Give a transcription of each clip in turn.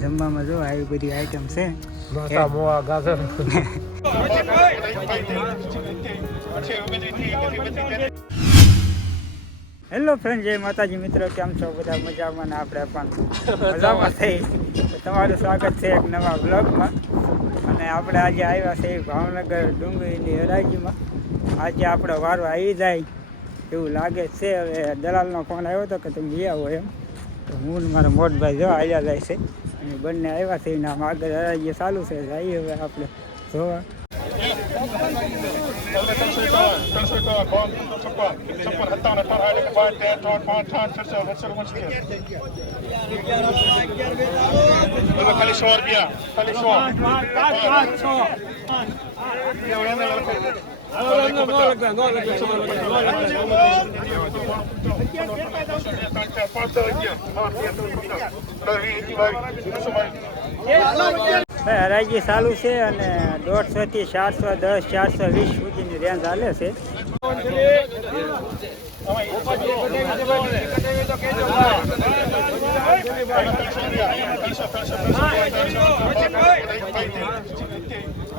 જમવામાં જો આવી બધી આઈટમ છે. હેલો ફ્રેન્ડ જય માતાજી. મિત્રો કેમ છો? બધા મજામાં આપણે પણ મજામાં થઈ તમારું સ્વાગત છે એક નવા બ્લોગમાં અને આપણે આજે આવ્યા છે ભાવનગર ડુંગળીની હરાજીમાં. આજે આપણો વારો આવી જાય. એવું લાગે છે હવે દલાલનો ફોન આવ્યો હતો કે તમે લઈ આવો એમ તો હું ને મારા મોટભાઈ જો આવ્યા જાય છે અને બંને આવ્યા છે એના આગળ હરાજી ચાલુ છે જઈએ હવે આપણે જોવા ખાલી સો રૂપિયા ખાલી સો હરાજી ચાલુ છે અને દોઢસો થી ચારસો દસ ચારસો વીસ સુધીની રેન્જ હાલે છે.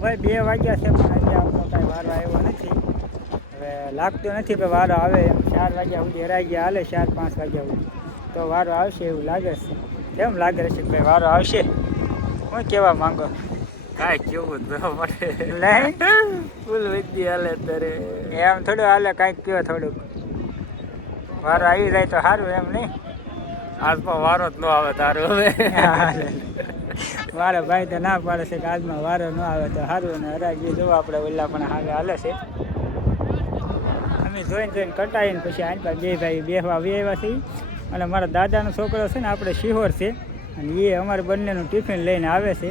ભાઈ, બે વાગ્યા છે, પણ હજી આપણો કાંઈ વારો આવ્યો નથી. હવે લાગતું નથી કે વારો આવે એમ. ચાર વાગ્યા સુધી હરાઈ હાલે ચાર, પાંચ વાગ્યા સુધી. તો વારો આવશે એવું લાગે છે. કેમ લાગે છે ભાઈ વારો આવશે? હું કહેવા માંગો? કાંઈ કેવું જ ન પડે નહીં? ફૂલ વિદ્યા હાલે તારે એમ થોડું હાલે કાંઈક કયો થોડુંક. વારો આવી જાય તો સારું એમ નહીં? આજમાં વારો જ ન આવે તારો. હવે મારા ભાઈ તો ના પાડે છે કે આજમાં વારો ન આવે તો સારું ને હરાજી જો આપણે ઓલા પણ હાલે હાલે છે. અમે જોઈને જોઈને કટાઈને પછી આની પાસે બે ભાઈ બેહવા આવ્યા છીએ. અને મારા દાદાનો છોકરો છે ને આપણે શિહોર છે. અને એ અમારે બંનેનું ટિફિન લઈને આવે છે.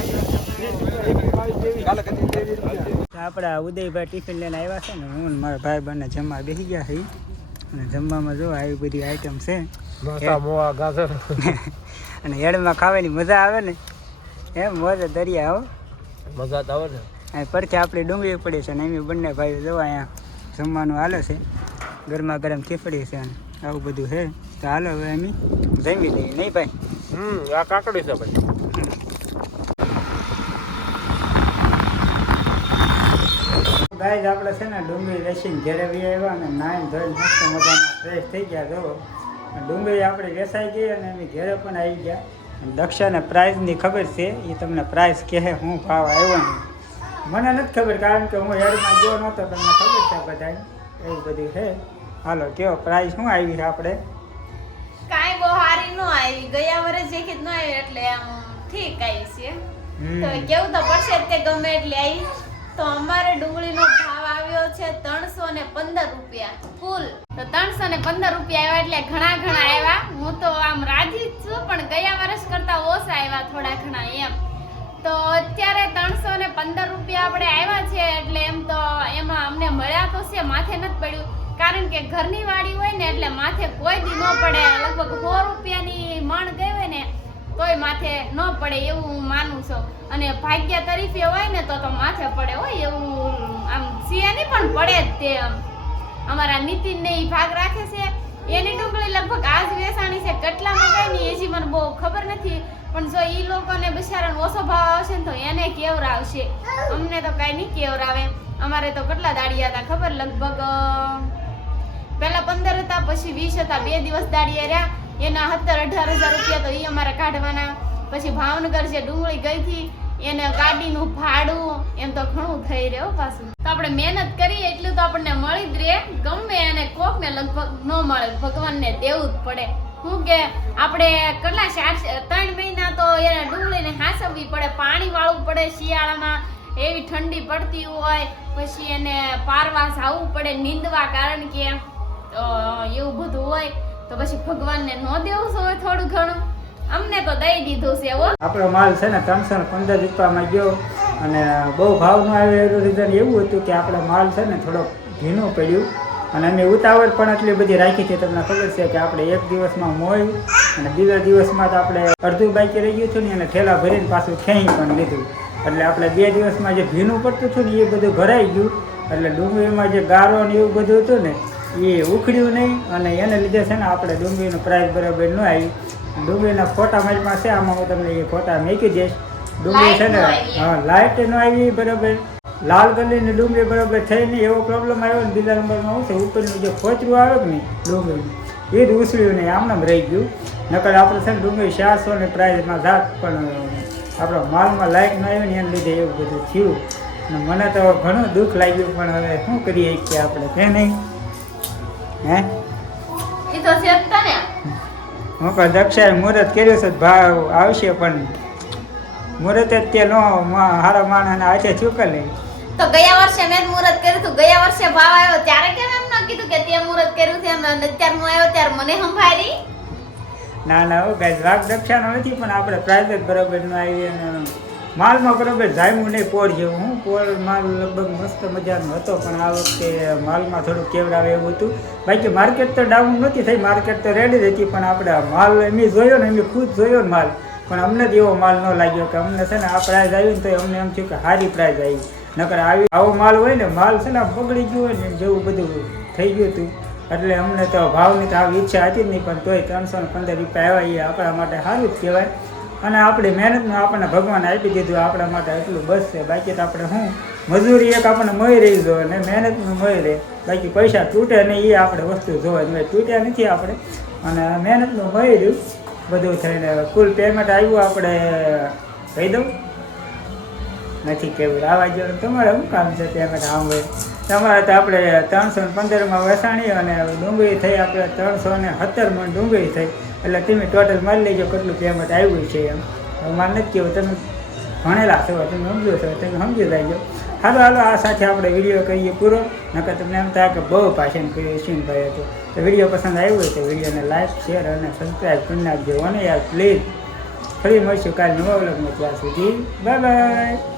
આપણા ઉદયભાઈ ટિફિન લઈને આવ્યા છે ને હું મારા ભાઈ બંને જમવા બેસી ગયા છે અને જમવામાં જો આવી બધી આઈટમ છે. અને હેડમાં ખાવાની મજા આવે ને. એમ મોજ દરિયા હો. મજા તો આવે ને. પરથી આપણી ડુંગળી પડી છે ને એમ બંને ભાઈઓ જોવા અહીંયા જમવાનું હાલે છે. ગરમા ગરમ ખીચડી છે અને આવું બધું છે. તો હાલો હવે એમ જમી લઈએ નહીં ભાઈ? હમ આ કાકડી છે ભાઈ. ગાય આપણે છે ને ડુંગળી વેચીને ઘેરે વી આવ્યા અને નાઈન ધોઈને મસ્ત મજાના ફ્રેશ થઈ ગયા જો. ડુંગળી આપણે વેચાઈ ગઈ અને એની ઘેરે પણ આવી ગયા. અને દક્ષાને પ્રાઇઝની ખબર છે એ તમને પ્રાઇઝ કહે હું ભાવ આવ્યો ને. મને નથી ખબર કારણ કે હું હેડમાં ગયો નહોતો તમને ખબર છે બધાને એવું બધું છે. હાલો કયો પ્રાઇઝ શું આવી છે આપણે? કાંઈ બહુ સારી ન આવી. ગયા વર્ષે જે ન આવી એટલે આમ ઠીક આવી છે. તો કેવું તો પડશે તે ગમે એટલે આવી. તો અમારે ડુંગળીનો ભાવ આવ્યો છે ત્રણસો ને પંદર રૂપિયા, ફૂલ. તો ત્રણસો ને પંદર રૂપિયા આવ્યા એટલે ઘણા ઘણા આવ્યા. હું તો આમ રાજી છું, પણ ગયા વર્ષ કરતા ઓછા આવ્યા થોડા ઘણા એમ. તો અત્યારે ત્રણસો ને પંદર રૂપિયા આપણે આવ્યા છે એટલે એમ તો એમાં અમને મળ્યા તો છે, માથે નથી પડ્યું. કારણ કે ઘરની વાડી હોય ને એટલે માથે કોઈ દી ન પડે. લગભગ સો રૂપિયાની મણ ગઈ હોય ને, તોય માથે ન પડે એવું હું છું અને ભાગ્ય તરીફે હોય ને તો તો માથે પડે હોય એવું, આમ સિયાની પણ પડે જ તે અમારા નીતિન ને ઈ ભાગ રાખે છે. એની ડુંગળી લગભગ આજ વેસાણી છે. કેટલામાં ગઈ ની હજી મને બહુ ખબર નથી. પણ જો એ લોકોને બિચારાને ઓછો ભાવ આવશે ને તો એને કેવરાવશે. અમને તો કાંઈ નહીં કેવરાવે. અમારે તો કેટલા દાડિયા હતા ખબર? લગભગ પહેલા પંદર હતા, પછી વીસ હતા. બે દિવસ દાડિયા રહ્યા. એના સત્તર અઢાર હજાર રૂપિયા તો એ અમારે કાઢવાના. પછી ભાવનગર જે ડુંગળી ગઈ હતી એને ગાડીનું ભાડું એમ તો ઘણું થઈ રહ્યો પાછું. તો આપણે મહેનત કરીએ એટલું તો આપણને મળી જ રહે. ગમે અને કોકને લગભગ ન મળે, ભગવાનને દેવું જ પડે. શું કે આપણે કેટલા ચાર ત્રણ મહિના તો એને ડુંગળીને હાસવવી પડે, પાણી વાળવું પડે શિયાળામાં. એવી ઠંડી પડતી હોય, પછી એને પારવા જવું પડે, નીંદવા કારણ કે એવું બધું હોય. તો પછી ભગવાનને ન દેવું હોય થોડું ઘણું. અમને તો દઈ દીધું છે, હો. આપણો માલ છે ને ત્રણસો પંદર રૂપિયામાં ગયો અને બહુ ભાવ ન આવ્યો એનું રીઝન એવું હતું કે આપણો માલ છે ને થોડોક ભીનું પડ્યું અને અમે ઉતાવળ પણ એટલી બધી રાખી છે, તમને ખબર છે કે આપણે એક દિવસમાં મોયું અને બીજા દિવસમાં તો આપણે અડધું બાકી રહી ગયું હતું ને અને ઠેલા ભરીને પાછું ખેંચી પણ લીધું. એટલે આપણે બે દિવસમાં જે ભીનું પડતું હતું ને એ બધું ભરાઈ ગયું. એટલે ડુંગળીમાં જે ગારો ને એવું બધું હતું ને એ ઉખડ્યું નહીં અને એને લીધે છે ને આપણે ડુંગળીનો પ્રાઇસ બરાબર ન આવી. ડુંગળીના ફોટા મારી પાસે આમાં હું તમને એ ફોટા મૂકી દઈશ. ડુંગળી છે ને. હા લાઇટ નો આવી બરાબર. લાલ કલરની ડુંગળી બરાબર થઈ નહીં એવો પ્રોબ્લેમ આવ્યો ને બીજા નંબરમાં શું છે ઉપરનું જે ખોચરું આવે કે નહીં ડુંગળીનું એ જ ઉછળ્યું નહીં આમનામ રહી ગયું. નકર આપણે છે ને ડુંગળી ચારસો ને પ્રાઇઝમાં જાત પણ આપણા માલમાં લાઇટ ન આવી ને એને લીધે એવું બધું થયું. અને મને તો ઘણું દુઃખ લાગ્યું પણ હવે શું કરીએ કે આપણે કે નહીં? હે? છે હું પણ દક્ષાએ મુહૂર્ત કર્યું છે ભાવ આવશે પણ મુહૂર્ત જ તે નો હારા માણસના હાથે ચૂકે લે. તો ગયા વર્ષે મેં મુહૂર્ત કર્યું હતું ગયા વર્ષે ભાવ આવ્યો ત્યારે કેમ એમ ન કીધું કે તે મુહૂર્ત કર્યું છે એમ અત્યારે હું આવ્યો ત્યારે મને સંભાળી? ના ના હું ગાય વાઘ દક્ષાનો નથી પણ આપણે પ્રાઇવેટ બરાબર ન આવી માલમાં બરાબર જામ્યું નહીં, પોર જેવું. હું પોર માલ લગભગ મસ્ત મજાનો હતો, પણ આ વખતે માલમાં થોડું કેવડાવે એવું હતું. બાકી માર્કેટ તો ડાઉન નથી થઈ માર્કેટ તો રેડી જ હતી, પણ આપણે માલ એમ જોયો ને એમ ખુદ જોયો ને માલ. પણ અમને જ એવો માલ ન લાગ્યો કે અમને છે ને આ પ્રાઇઝ આવી ને તો અમને એમ થયું કે સારી પ્રાઇઝ આવી. નકર આવી, આવો માલ હોય ને, માલ છે ને બગડી ગયો હોય ને જેવું બધું થઈ ગયું હતું. એટલે અમને તો ભાવની તો આવી ઈચ્છા હતી જ નહીં, પણ તોય ત્રણસો પંદર રૂપિયા આવ્યા, એ આપણા માટે સારું જ કહેવાય. અને આપણી મહેનતનું આપણને ભગવાન આપી દીધું. આપણા માટે એટલું બસ છે. બાકી તો આપણે શું? મજૂરી એક આપણને મળી રહી જો અને મહેનતનું મળી રહે. બાકી પૈસા તૂટે નહીં, એ આપણે વસ્તુ જોવા જોઈએ તૂટ્યા નથી આપણે. અને મહેનતનું મળી રહ્યું. બધું થઈને કુલ પેમેન્ટ આવ્યું આપણે. કહી દઉં? નથી કેવું. આવા જેવું. તમારે શું કામ છે પેમેન્ટ આમ હોય તમારે તો આપણે ત્રણસો ને પંદરમાં વેસાણી અને ડુંગળી થઈ. આપણે ત્રણસો ને સત્તરમાં ડુંગળી થઈ. એટલે તમે ટોટલ મારી લેજો કેટલું પેમેન્ટ આવ્યું છે એમ. હું મારે નથી કહેવું, તમે ભણેલા છો, તમે સમજો છો, તમે સમજી જાયજો હાલો હાલો, આ સાથે આપણે વીડિયો કરીએ પૂરો. નકર તમને એમ થાય કે બહુ પાછળ કર્યું અશ્વિનભાઈ હતું તો વીડિયો પસંદ આવ્યો હોય તો વિડીયોને લાઈક શેર અને સબસ્ક્રાઈબ કરી નાખજો. અને યાર પ્લીઝ ફરી મળીશું કાલ નવા વ્લોગમાં ત્યાં સુધી. Bye bye